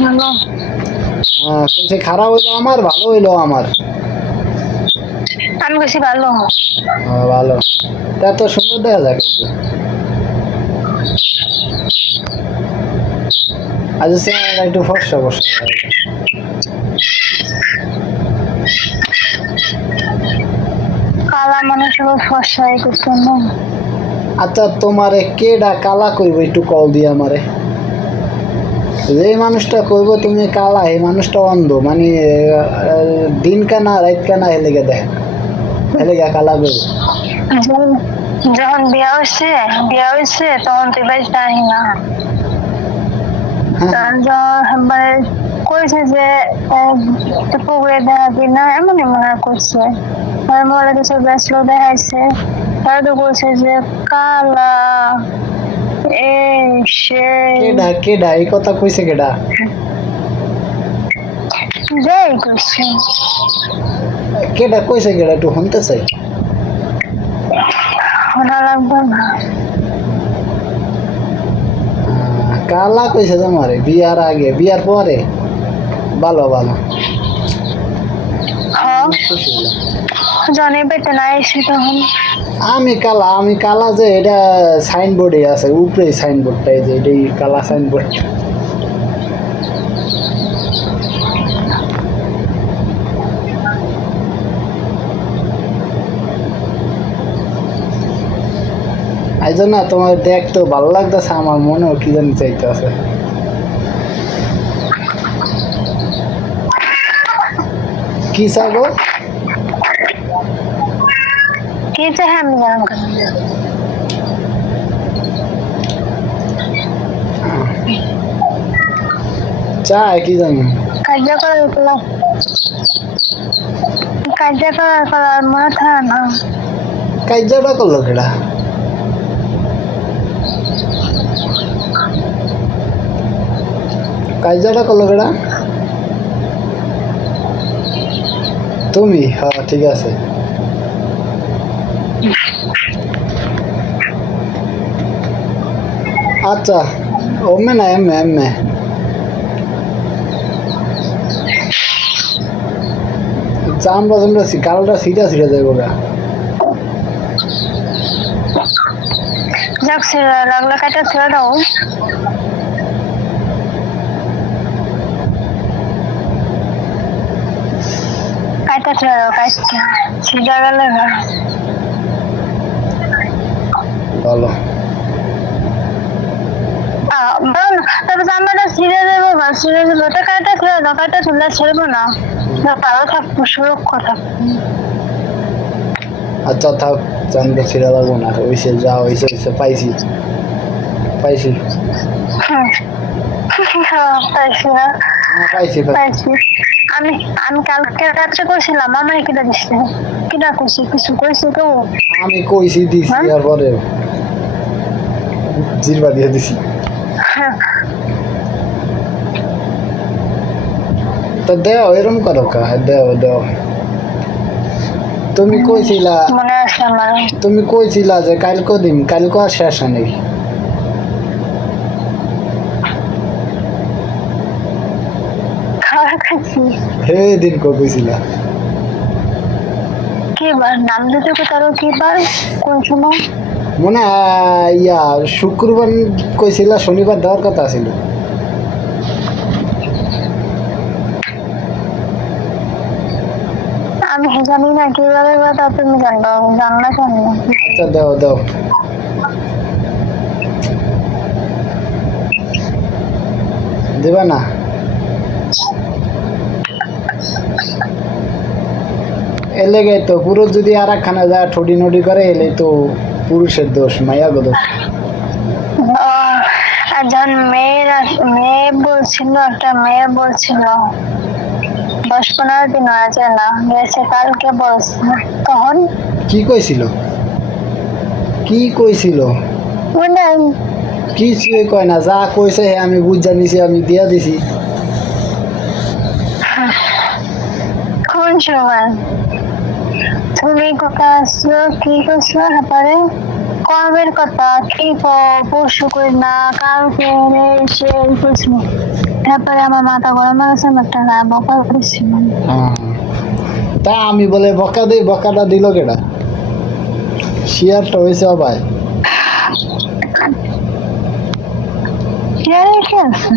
হ্যাঁ কইছে খারাপ হইল আমার ভালো হইল আমার। আমি ভালো। হ্যাঁ, ভালো। তা এত সুন্দর দেখা যায় কিন্তু। আজ চেহারা একটু ফর্সা ফর্সা কালা মানুষ ফর্সা করতো আচ্ছা তোমারে কেডা কালা কইব একটু কল দিয়ে আমারে? যে মানুষটা কইব তুমি কালা এই মানুষটা অন্ধ। মানে দিন কানা রাত কানা হেলেগে দেখ। হেলেগে কালা কইব। যখন বিয়া হয়েছে বিয়া হয়েছে তখন তুই বাড়িতে আহি না। হ্যাঁ। কইছে যে পুকুরে দেখা দিই না এমনই মনে করছে। আর মনে কিছু বেসলো দেখাইছে। তারা তো বলছে যে কালা। কেডা কেডা? এই কথা কইছে কেডা? কেডা কইছে কেডা? একটু শুনতে চাই। কালা কইছে তোমারে বিয়ার আগে বিয়ার পরে? ভালো ভালো। তখন। আমি কালা আমি কালা যে এটা সাইনবোর্ডে আছে, উপরে সাইনবোর্ডটা যে, এটাই কালা সাইনবোর্ড এই জন্য তোমার দেখতে ভালো লাগতেছে, আমার মনেও কি জানি চাইতেছে। কি চাগো কি চাই আমি জানাম কেন চায় কি জানি। কাজা করার কলা কাজা করার কলার মাথা না। কাজ্যাটা করল কেডা? কাজ্যাটা করল কেডা? তুমি? হ্যাঁ ঠিক আছে। আচ্ছা ওমে না, এমে এমে। চাম বাজন কালটা সিটা সিটা যাব গা যাক লাগলে কাটা ছেড়ে দাও কাটা ছেড়ে দাও কাটটা ছিঁড়ে গেলে না ভালো। তবে জামাটা ছিঁড়ে দেবো বা ছিঁড়ে দেবো। ওটা কাটা ছেড়ে দাও কাটা ছিঁড়লে ছেড়বো না। না, থাকব সুরক্ষা থাকব আচ্ছা থাক চান্দা ছিঁড়া লাগবো না। ওইসে যা ওইসে ওইসে পাইছি। পাইছি। হ্যাঁ, পাইছি হ্যাঁ, পাইছি পাইছি। পাইছি। আমি আমি কালকে রাত্রে কইছিলাম আমার কিটা দিচ্ছে কিটা কইছি? কিছু কইছি তো? আমি কইছি দিছি হ্যাঁ? আর পরে জিরবা দিয়ে দিছি। হ্যাঁ, তো দেও এরম করো কা দেও দেও। তুমি কইছিলা তুমি কইছিলা যে কালকে দিন কালকে আর শেষ নেই হে দিন কো কইছিলা কি নাম দিতে কোথাও কি কোন সময়? মনে ইয়া শুক্রবার কইছিলা শনিবার দেওয়ার কথা ছিল আমি জানি না কীভাবে কথা তুমি জানব জান না কেন আচ্ছা দাও দাও। দেবা না? এলে গে তো পুরুষ যদি আর একখানা যায় ঠোডি নডি করে এলে তো পুরুষের দোষ মায়া গো দোষ। আর যখন মেয়েরা মেয়ে বলছিল একটা মেয়ে বলছিল দশ পনেরো দিন হয়েছে না গেছে কালকে বলছে তখন? কি কইছিল? কি কইছিল? কিছুই কয় না যা কইছে আমি বুঝ জানিছি আমি দিয়া দিছি। কোন সময় তুমি আসছো কি করছ? তারপরে কবের কথা কি পরশু কই না কালকে রে সে তারপরে আমার মাথা গরম আমি একটা রায় বকা। তা আমি বলে বকা দিই বকাটা দিল কেডা? শিয়ারটা হয়েছে আর কি আছে?